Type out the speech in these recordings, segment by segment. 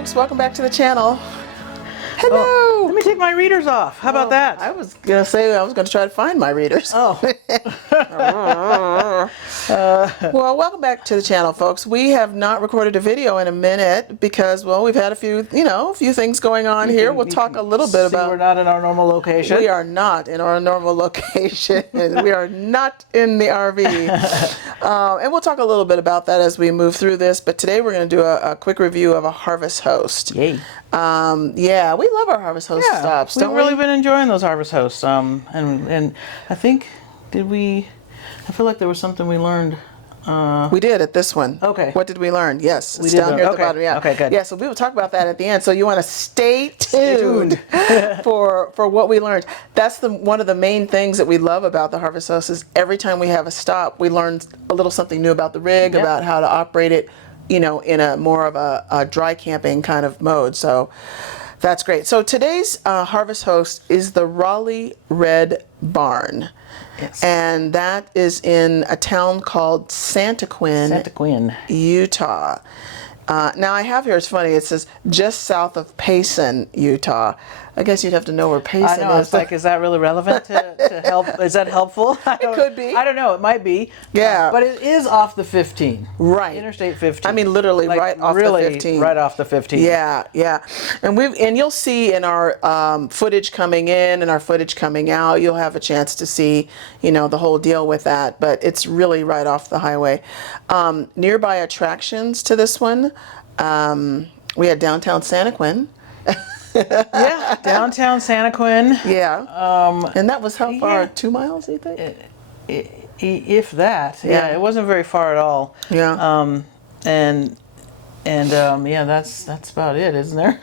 folks, welcome back to the channel. Hello. Oh, let me take my readers off. How about that? I was gonna say I was gonna try to find my readers. Oh. Well, welcome back to the channel, folks. We have not recorded a video in a minute because, well, we've had a few things going on here. We'll talk a little bit about. We're not in our normal location. We are not in our normal location. We are not in the RV. And we'll talk a little bit about that as we move through this. But today we're going to do a quick review of a Harvest Host. Yay. Yeah, we love our Harvest Host stops. We've really been enjoying those Harvest Hosts. And I think, I feel like there was something we learned. We did at this one. Okay. What did we learn? Yes, it's did down here at the okay. bottom. Yeah. Okay, good. Yeah, so we will talk about that at the end. So you want to stay tuned for what we learned. That's one of the main things that we love about the Harvest Host is every time we have a stop, we learn a little something new about the rig, about how to operate it, in a more of a dry camping kind of mode. So that's great. So today's Harvest Host is the Rowley Red Barn. Yes. And that is in a town called Santaquin, Utah. Now I have here, it's funny, it says just south of Payson, Utah. I guess you'd have to know where Payson I know, is. it's like, is that really relevant to help? Is that helpful? It could be. I don't know, it might be. Yeah. But it is off the 15. Right. Interstate 15. I mean, literally right off the 15. Right off the 15. Yeah, yeah. And you'll see in our footage coming in and our footage coming out, you'll have a chance to see, the whole deal with that. But it's really right off the highway. Nearby attractions to this one, we had downtown Santaquin. Yeah, downtown Santaquin. Yeah. And that was how far? Yeah. 2 miles, you think? If that. Yeah. It wasn't very far at all. Yeah. Yeah, that's about it, isn't there?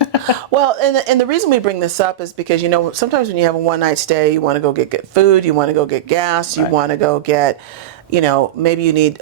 Well, and the reason we bring this up is because, sometimes when you have a one-night stay, you want to go get food, you want to go get gas, you want to go get, maybe you need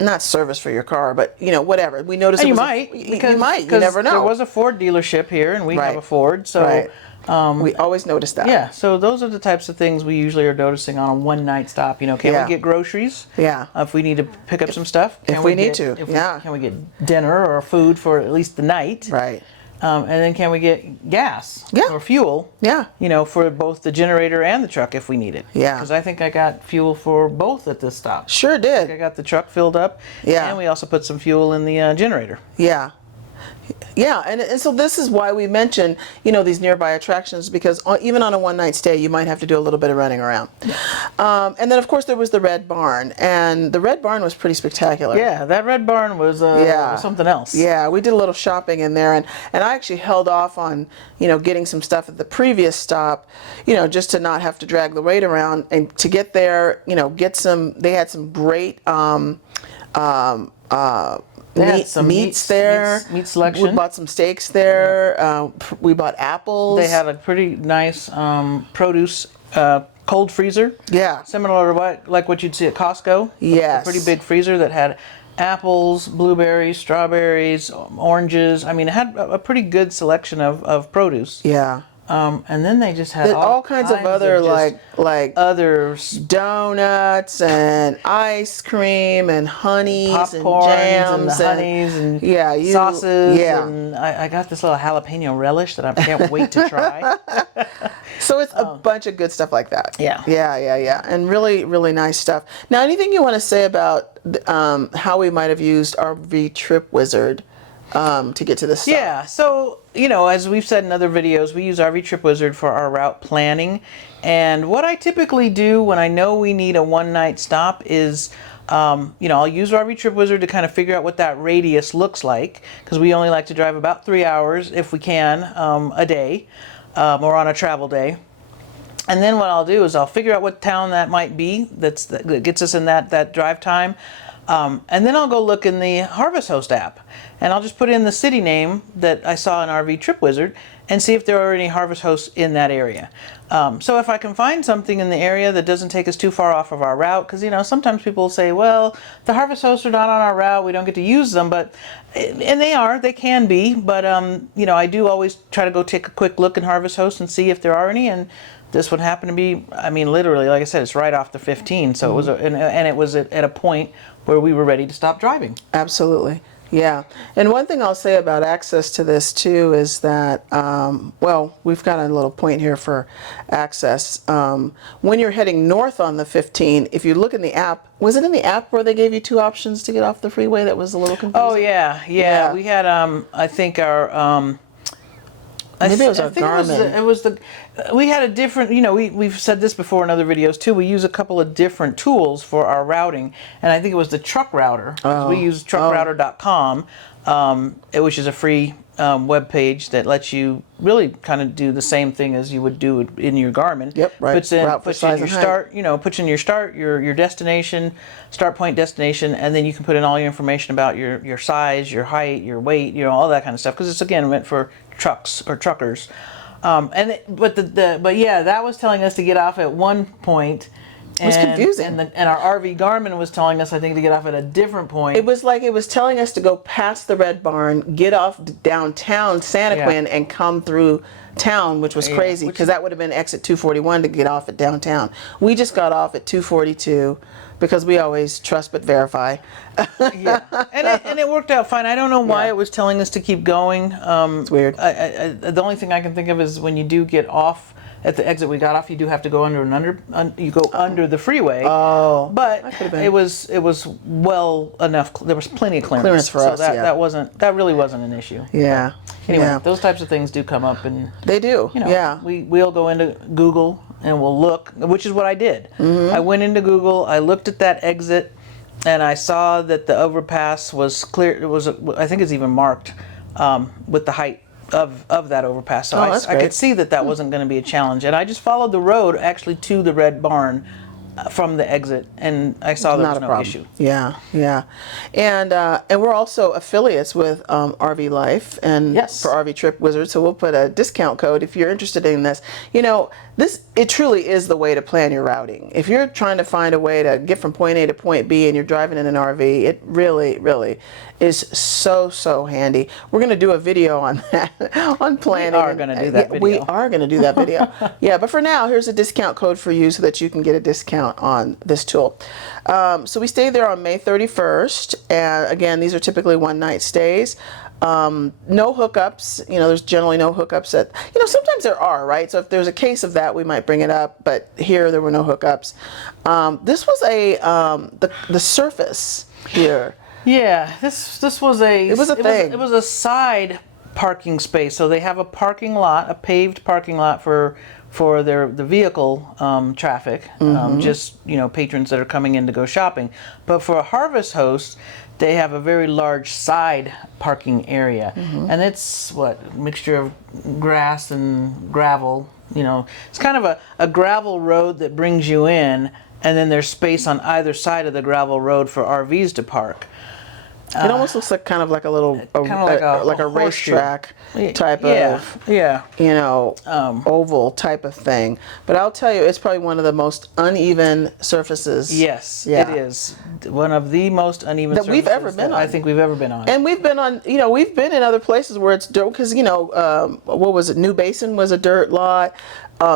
not service for your car, but whatever. We noticed You never know. There was a Ford dealership here, and we have a Ford, so we always notice that. Yeah, so those are the types of things we usually are noticing on a one-night stop. Can we get groceries? Yeah. If we need to pick up some stuff. Can we get dinner or food for at least the night? Right. And then can we get gas or fuel? Yeah. For both the generator and the truck if we need it. Yeah. Because I think I got fuel for both at this stop. Sure did. I got the truck filled up. Yeah. And we also put some fuel in the generator. Yeah. Yeah, and so this is why we mention, these nearby attractions, because even on a one-night stay, you might have to do a little bit of running around. And then, of course, there was the Red Barn, and the Red Barn was pretty spectacular. Yeah, that Red Barn was something else. Yeah, we did a little shopping in there, and I actually held off on, getting some stuff at the previous stop, just to not have to drag the weight around, and to get there, they had some great, They had some meats there. Meat selection. We bought some steaks there. We bought apples. They had a pretty nice produce cold freezer. Yeah. Similar to like what you'd see at Costco. Yes. A pretty big freezer that had apples, blueberries, strawberries, oranges. I mean, it had a pretty good selection of produce. Yeah. And then they just had all kinds of other like other donuts and ice cream and honeys popcorns and jams and honeys and sauces. Yeah. And I got this little jalapeno relish that I can't wait to try. So it's a bunch of good stuff like that. Yeah. Yeah. And really, really nice stuff. Now, anything you want to say about how we might have used RV Trip Wizard to get to this stuff? Yeah, so, as we've said in other videos, we use RV Trip Wizard for our route planning. And what I typically do when I know we need a one-night stop is, I'll use RV Trip Wizard to kind of figure out what that radius looks like, because we only like to drive about 3 hours, if we can, a day, or on a travel day. And then what I'll do is I'll figure out what town that might be that gets us in that drive time. And then I'll go look in the Harvest Host app, and I'll just put in the city name that I saw in RV Trip Wizard and see if there are any Harvest Hosts in that area. So if I can find something in the area that doesn't take us too far off of our route, because sometimes people say, well, the Harvest Hosts are not on our route, we don't get to use them, and they can be, but I do always try to go take a quick look in Harvest Hosts and see if there are any, and this would happen to be, literally, like I said, it's right off the 15, so it was, and it was at a point where we were ready to stop driving. Absolutely. Yeah. And one thing I'll say about access to this too is that, well, we've got a little point here for access. When you're heading north on the 15, if you look in the app, was it in the app where they gave you 2 options to get off the freeway that was a little confusing? Oh yeah. We had I think our maybe it was I our think Garmin. it was the we had a different, we've said this before in other videos too. We use a couple of different tools for our routing, and I think it was the truck router. We use truckrouter.com, which is a free web page that lets you really kind of do the same thing as you would do in your Garmin. Yep, right. Puts in Puts in your start, puts in your start, your destination, start point, destination, and then you can put in all your information about your size, your height, your weight, all that kind of stuff, because it's again meant for trucks or truckers. But yeah, that was telling us to get off at one point. It was confusing. And our RV Garmin was telling us, I think, to get off at a different point. It was like it was telling us to go past the Red Barn, get off downtown Santaquin, and come through town, which was crazy because that would have been exit 241 to get off at downtown. We just got off at 242 because we always trust but verify. Yeah, and it worked out fine. I don't know why it was telling us to keep going. It's weird. The only thing I can think of is when you do get off at the exit we got off, you do have to go under the freeway. Oh, but it was well enough. There was plenty of clearance for us. That really wasn't an issue. Yeah. Anyway, those types of things do come up, and they do. We'll go into Google and we'll look, which is what I did. I went into Google, I looked at that exit, and I saw that the overpass was clear. It was, I think it's even marked with the height of that overpass. So I could see that wasn't going to be a challenge. And I just followed the road actually to the Red Barn from the exit, and I saw there was no issue. Yeah. And we're also affiliates with RV Life and for RV Trip Wizard, so we'll put a discount code if you're interested in this. It truly is the way to plan your routing. If you're trying to find a way to get from point A to point B and you're driving in an RV, it really, really is so handy. We're going to do a video on that, on planning. We are going to do that video. We are going to do that video. Yeah, but for now, here's a discount code for you so that you can get a discount on this tool. So we stayed there on May 31st, and again, these are typically one-night stays. No hookups. There's generally no hookups at. Sometimes there are, right? So if there's a case of that, we might bring it up. But here, there were no hookups. This was the surface here. Yeah, this was a. It was a thing. It was a side parking space. So they have a parking lot, a paved parking lot for the vehicle traffic, just patrons that are coming in to go shopping. But for a harvest host, they have a very large side parking area, and it's a mixture of grass and gravel. It's kind of a gravel road that brings you in, and then there's space on either side of the gravel road for RVs to park. It almost looks like kind of like a little, like a racetrack type of, oval type of thing. But I'll tell you, it's probably one of the most uneven surfaces. Yes, it is one of the most uneven that surfaces we've ever been on. I think we've ever been on. And we've been on, we've been in other places where it's dirt, because what was it? New Basin was a dirt lot.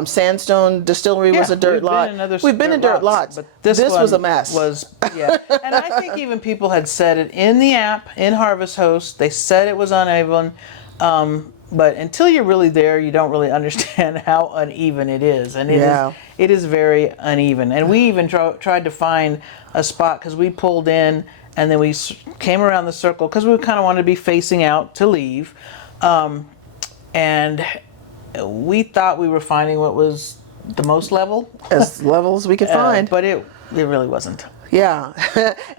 Sandstone Distillery was a dirt lot. We've been in dirt lots, but this was a mess. And I think even people had said it in the app, in Harvest Host. They said it was uneven, but until you're really there, you don't really understand how uneven it is. And it is very uneven. And we even tried to find a spot, because we pulled in and then we came around the circle because we kind of wanted to be facing out to leave, and we thought we were finding what was the most level. As level as we could find. But it really wasn't. Yeah.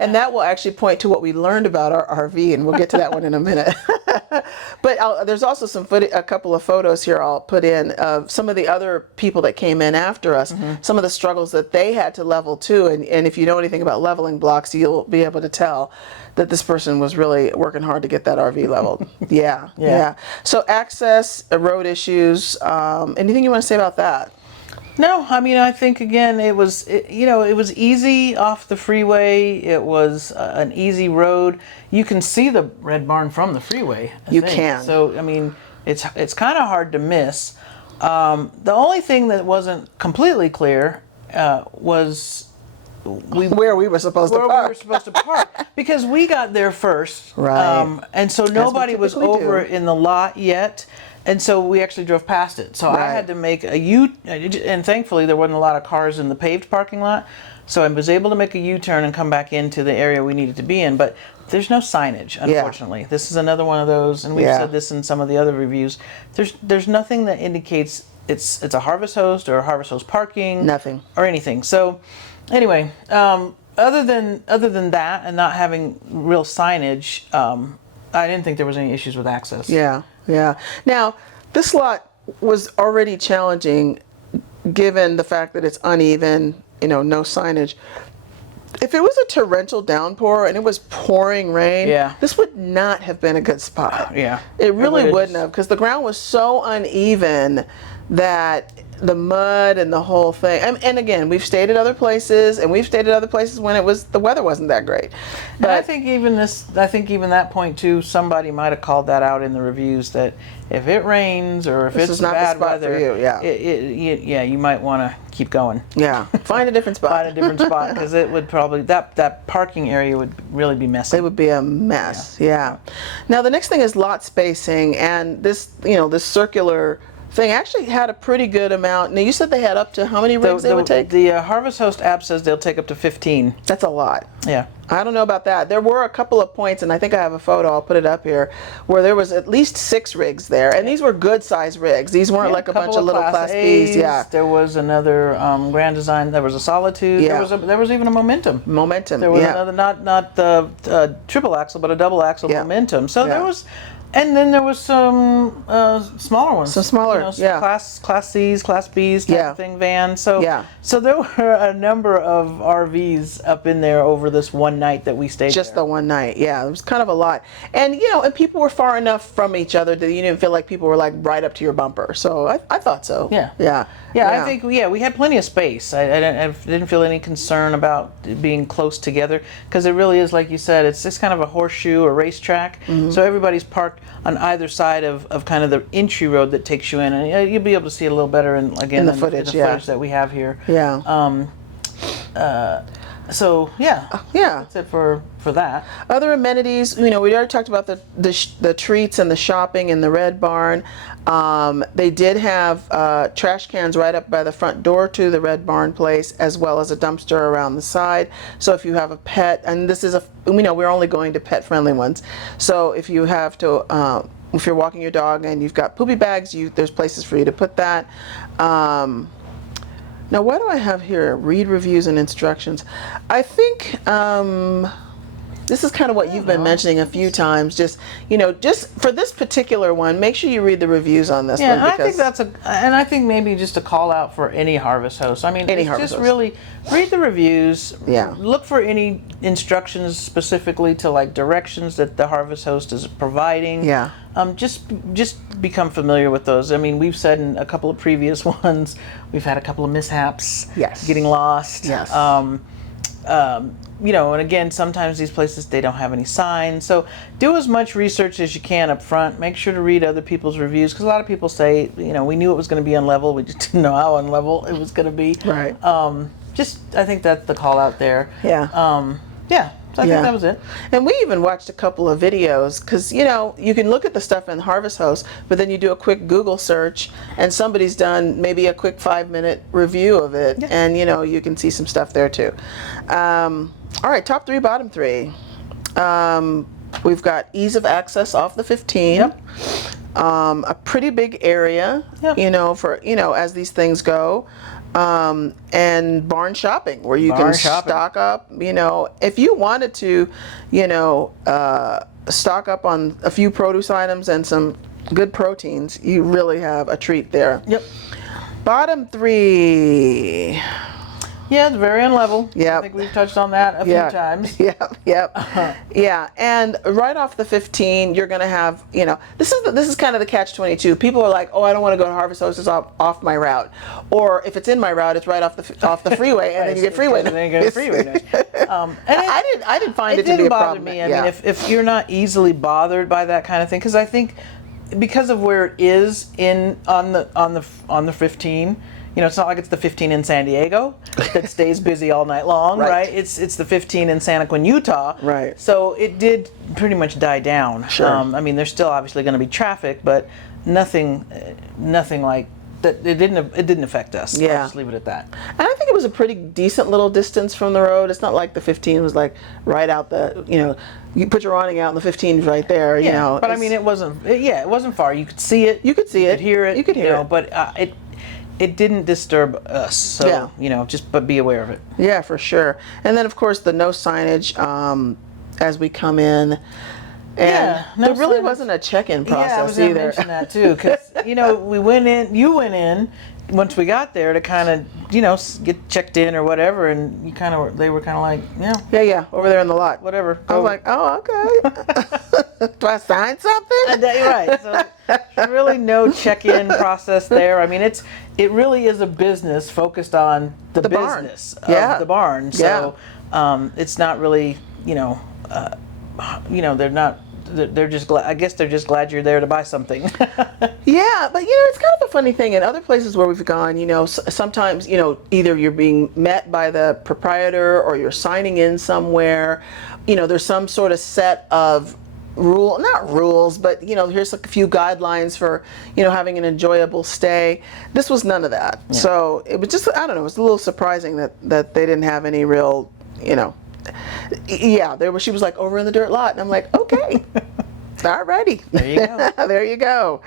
And that will actually point to what we learned about our RV, and we'll get to that one in a minute. But there's also a couple of photos here I'll put in of some of the other people that came in after us, some of the struggles that they had to level too. And if you know anything about leveling blocks, you'll be able to tell that this person was really working hard to get that RV leveled. Yeah. So access, road issues, anything you want to say about that? No, I mean, I think again, it was easy off the freeway. It was an easy road. You can see the Red Barn from the freeway. You can. So I mean, it's kind of hard to miss. The only thing that wasn't completely clear was where we were supposed to where park. we were supposed to park because we got there first, Right. and so nobody was typically over do. in the lot yet, and so we actually drove past it. So I Right. had to make a U, and thankfully there wasn't a lot of cars in the paved parking lot, so I was able to make a U-turn and come back into the area we needed to be in. But there's no signage, unfortunately. This is another one of those, and we've said this in some of the other reviews. There's nothing that indicates it's a harvest host or harvest host parking. Nothing. Or anything. So anyway, other than that and not having real signage, I didn't think there was any issues with access. Yeah, yeah. Now, this lot was already challenging given the fact that it's uneven, no signage. If it was a torrential downpour and it was pouring rain, Yeah. this would not have been a good spot. Yeah. It really would've wouldn't just- have, because the ground was so uneven that the mud and the whole thing. And again, we've stayed at other places, and we've stayed at other places when the weather wasn't that great. And I think even that point too, somebody might have called that out in the reviews that if it rains or if This it's is not the bad spot for weather, you, yeah. You might want to keep going. Yeah, find a different spot. Find a different spot because it would probably that parking area would really be messy. It would be a mess. Yeah. Now the next thing is lot spacing, and this this circular thing actually had a pretty good amount. Now you said they had up to how many rigs they would take? The Harvest Host app says they'll take up to 15. That's a lot. Yeah. I don't know about that. There were a couple of points, and I think I have a photo, I'll put it up here, where there was at least 6 rigs there. And these were good size rigs. These weren't like a bunch couple of little Class Bs. Yeah. There was another Grand Design. There was a Solitude. Yeah. There was even a Momentum. Momentum. There was yeah. another, not the triple axle, but a double axle Yeah. Momentum. So Yeah. there was, and then there was some smaller ones. Some smaller, yeah. Class C's, Class B's type Yeah. of thing, vans. So Yeah. so there were a number of RVs up in there over this one night that we stayed Just there. the one night, yeah. It was kind of a lot, and and people were far enough from each other that you didn't feel like people were like right up to your bumper. So I thought so. Yeah. yeah, Yeah, I think we had plenty of space. I didn't feel any concern about being close together because it really is, like you said, it's just kind of a horseshoe or racetrack. Mm-hmm. So everybody's parked on either side of kind of the entry road that takes you in, and you'll be able to see it a little better in the footage, yeah. footage that we have here. Yeah. So yeah, Yeah. that's it for that. Other amenities, we already talked about the treats and the shopping in the Red Barn. They did have trash cans right up by the front door to the Red Barn place, as well as a dumpster around the side. So if you have a pet, and this is we're only going to pet-friendly ones. So if you have to, if you're walking your dog and you've got poopy bags, there's places for you to put that. Now, what do I have here? Read reviews and instructions. I think this is kind of what you've been mentioning a few times. Just for this particular one, make sure you read the reviews on this one. Yeah, I think and I think maybe just a call out for any harvest host. I mean, Any it's harvest just host. really read the reviews. Yeah. Look for any instructions specifically to like directions that the harvest host is providing. Yeah. Just become familiar with those. I mean, we've said in a couple of previous ones, we've had a couple of mishaps. Yes. Getting lost. Yes. And again, sometimes these places, they don't have any signs. So do as much research as you can up front. Make sure to read other people's reviews, because a lot of people say, we knew it was going to be unlevel. We just didn't know how unlevel it was going to be. Right. I think that's the call out there. Yeah. So I think that was it. And we even watched a couple of videos, because you can look at the stuff in Harvest Host, but then you do a quick Google search and somebody's done maybe a quick 5-minute review of it, and you can see some stuff there too. All right, top 3, bottom 3. We've got ease of access off the 15. Yep. A pretty big area, Yep. for as these things go. And barn shopping, where you Barn can shopping. stock up. If you wanted to, stock up on a few produce items and some good proteins, you really have a treat there. Yep. Bottom 3. Yeah, it's very unlevel. Yep. I think we've touched on that a few times. Yep. Yeah, and right off the 15, you're going to have, this is kind of the catch-22. People are like, oh, I don't want to go to Harvest Host, it's off my route. Or if it's in my route, it's right off the freeway, and then you get freeway. And then you get freeway. I didn't find it to be didn't a bother problem. me. I mean, if you're not easily bothered by that kind of thing, because I think because of where it is on the 15. You know, it's not like it's the 15 in San Diego that stays busy all night long, right? It's the 15 in Santaquin, Utah. Right. So it did pretty much die down. Sure. I mean, there's still obviously going to be traffic, but nothing like that. It didn't affect us. Yeah. I'll just leave it at that. And I think it was a pretty decent little distance from the road. It's not like the 15 was like right out the, you know, you put your awning out and the 15 is right there, you know. But I mean, it wasn't far. You could see it. You could see it. You could hear it. You could hear it. But it didn't disturb us. So, you know, but be aware of it. Yeah, for sure. And then, of course, the no signage as we come in. And there really wasn't a check-in process I was going to either. mention that too, because you know you went in once we got there to kind of get checked in or whatever, and they were kind of like yeah over there in the lot, whatever. I was like, oh, okay. Do I sign something? Right. So there's really no check-in process there. I mean, it really is a business focused on the business of the barn. So it's not really they're not. They're just glad. I guess they're just glad you're there to buy something. Yeah, but it's kind of a funny thing. In other places where we've gone, sometimes either you're being met by the proprietor or you're signing in somewhere. There's some sort of set of not rules, but here's a few guidelines for having an enjoyable stay. This was none of that. Yeah. So it was just, I don't know, it was a little surprising that they didn't have any real she was like over in the dirt lot, and I'm like, okay. Alrighty. There you go. There you go.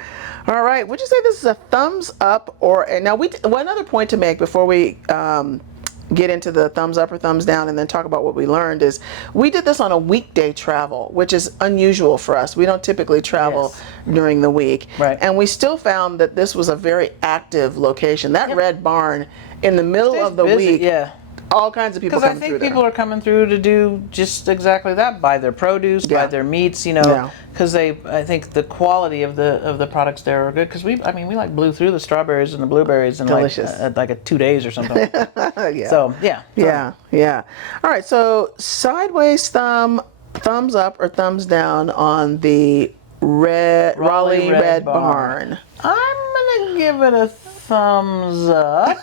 All right. Would you say this is a thumbs up now one other point to make before we get into the thumbs up or thumbs down and then talk about what we learned is we did this on a weekday travel, which is unusual for us. We don't typically travel during the week. Right. And we still found that this was a very active location. That red barn in the middle of the week. Yeah. All kinds of people coming through there. Because I think people are coming through to do just exactly that, buy their produce, buy their meats, because I think the quality of the products there are good. Because we like blew through the strawberries and the blueberries in like 2 days or something. Yeah. So yeah. All right. So sideways thumbs up or thumbs down on the Rowley Red Barn. I'm gonna give it a thumbs up.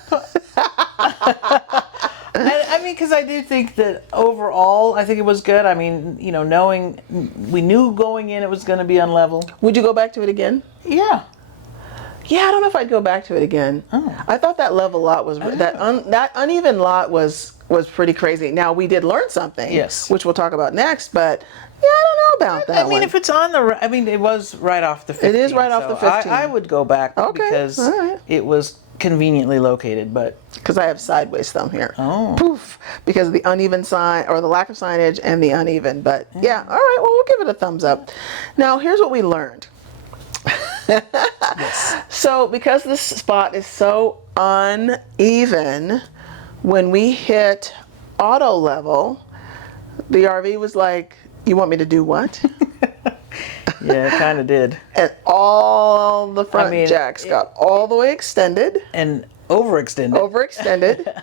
I mean, because I do think that overall, I think it was good. I mean, we knew going in it was going to be unlevel. Would you go back to it again? Yeah. Yeah, I don't know if I'd go back to it again. Oh. I thought that level lot was that uneven lot was pretty crazy. Now we did learn something, which we'll talk about next. But yeah, I don't know about that. I mean, if it's on it was right off the 15. It is right off the 15. I would go back because it was conveniently located, but because I have sideways thumb here. Oh. Poof! Because of the uneven sign or the lack of signage and the uneven. But yeah, all right. Well, we'll give it a thumbs up. Now, here's what we learned. Yes. So, because this spot is so uneven, when we hit auto level, the RV was like, "You want me to do what?" Yeah, it kind of did. And all the front jacks got all the way extended. And overextended.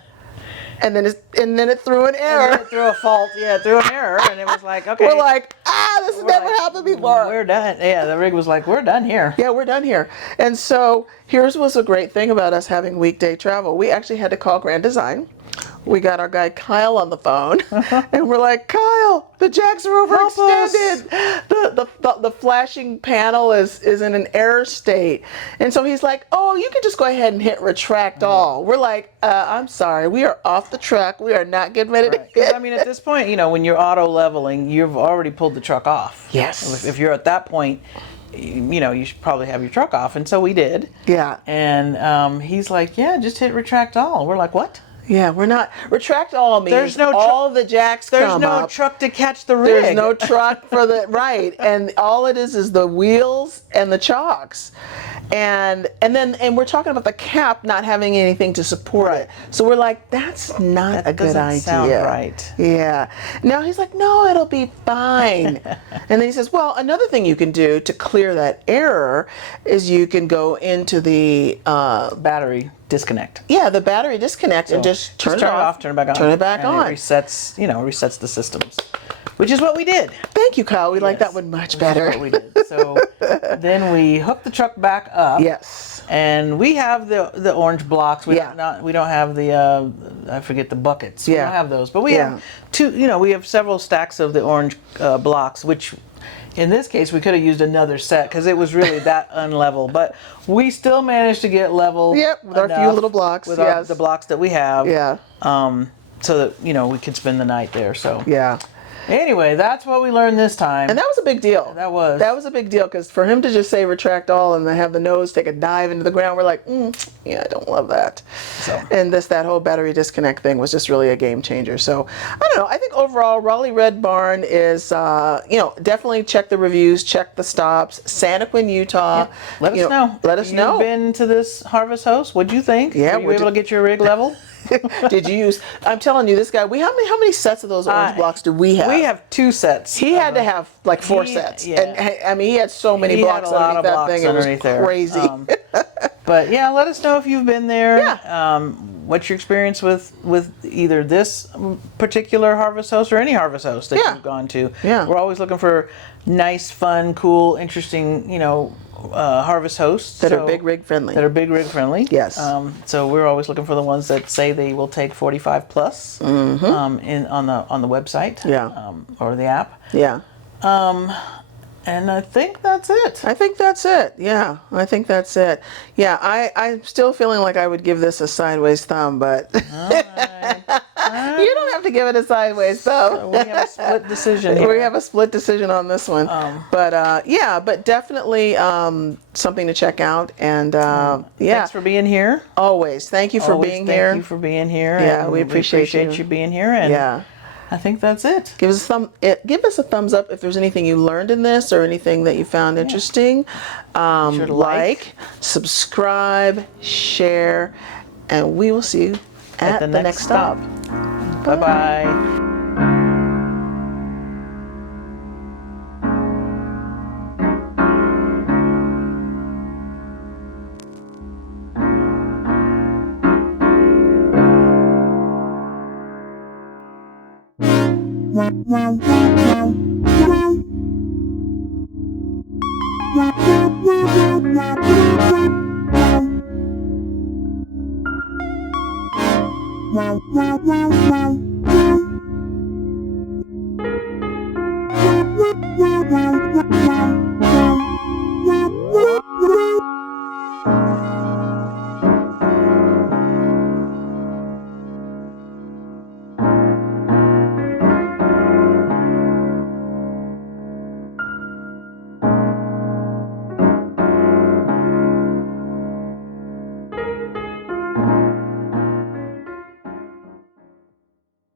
and then it threw an error. And then it threw a fault. Yeah, it threw an error. And it was like, okay. We're like, this has never happened before. We're done. Yeah, the rig was like, we're done here. Yeah, we're done here. And so here's what's a great thing about us having weekday travel. We actually had to call Grand Design. We got our guy Kyle on the phone, and we're like, Kyle, the jacks are overextended. The flashing panel is in an error state. And so he's like, oh, you can just go ahead and hit retract all. We're like, I'm sorry, we are off the truck. We are not getting ready to hit. I mean, at this point, when you're auto leveling, you've already pulled the truck off. Yes. If you're at that point, you should probably have your truck off. And so we did. Yeah. And he's like, yeah, just hit retract all. We're like, what? Yeah, we're not. Retract all means there's no all the jacks come up. There's no truck to catch the rig. There's no truck for the, right. And all it is the wheels and the chocks. And we're talking about the cap not having anything to support it. So we're like, that's not a good idea. Sound right. Yeah. Now he's like, no, it'll be fine. And then he says, well, another thing you can do to clear that error is you can go into the battery disconnect. Yeah, the battery disconnect and just turn it off, turn it back on. Turn it back on. It resets, resets the systems. which is what we did. Thank you, Kyle. We like that one much better. That's what we did. So then we hooked the truck back up. Yes. And we have the orange blocks. We don't have the I forget the buckets. We don't have those, but we have two. We have several stacks of the orange blocks, which in this case we could have used another set because it was really that unlevel. But we still managed to get level. Yep, with our few little blocks. With the Yes. blocks that we have. Yeah. So that we could spend the night there. So Yeah. anyway, that's what we learned this time. And that was a big deal. That was a big deal because for him to just say retract all and then have the nose take a dive into the ground, we're like, yeah, I don't love that. So. And that whole battery disconnect thing was just really a game changer. So I don't know. I think overall, Rowley Red Barn is, definitely check the reviews, check the stops. Santaquin, Utah. Let us know. Let us know. You've been to this harvest host. What'd you think? Yeah. Were you able to get your rig level? Did you use? I'm telling you, this guy. How many sets of those orange blocks do we have? We have 2 sets. He had to have like 4 sets, yeah. and I mean he had so many blocks had a lot underneath of that blocks thing. It was underneath there. crazy. But yeah, let us know if you've been there. Yeah. What's your experience with either this particular harvest host or any harvest host that you've gone to? Yeah. We're always looking for nice, fun, cool, interesting, harvest hosts That are big rig friendly. Yes. Yes. So we're always looking for the ones that say they will take 45 plus on the website. Yeah. Or the app. Yeah. And I think that's it. I think that's it. Yeah, I think that's it. Yeah, I'm still feeling like I would give this a sideways thumb, but you don't have to give it a sideways thumb. So we have a split decision here. We have a split decision on this one. But definitely something to check out. And Thanks for being here. Always. Thank you for being here. Thank you for being here. Yeah, and we appreciate you being here. And I think that's it. Give us a thumbs up if there's anything you learned in this or anything that you found interesting. Sure to like, subscribe, share, and we will see you at the next stop. Bye-bye. Wow.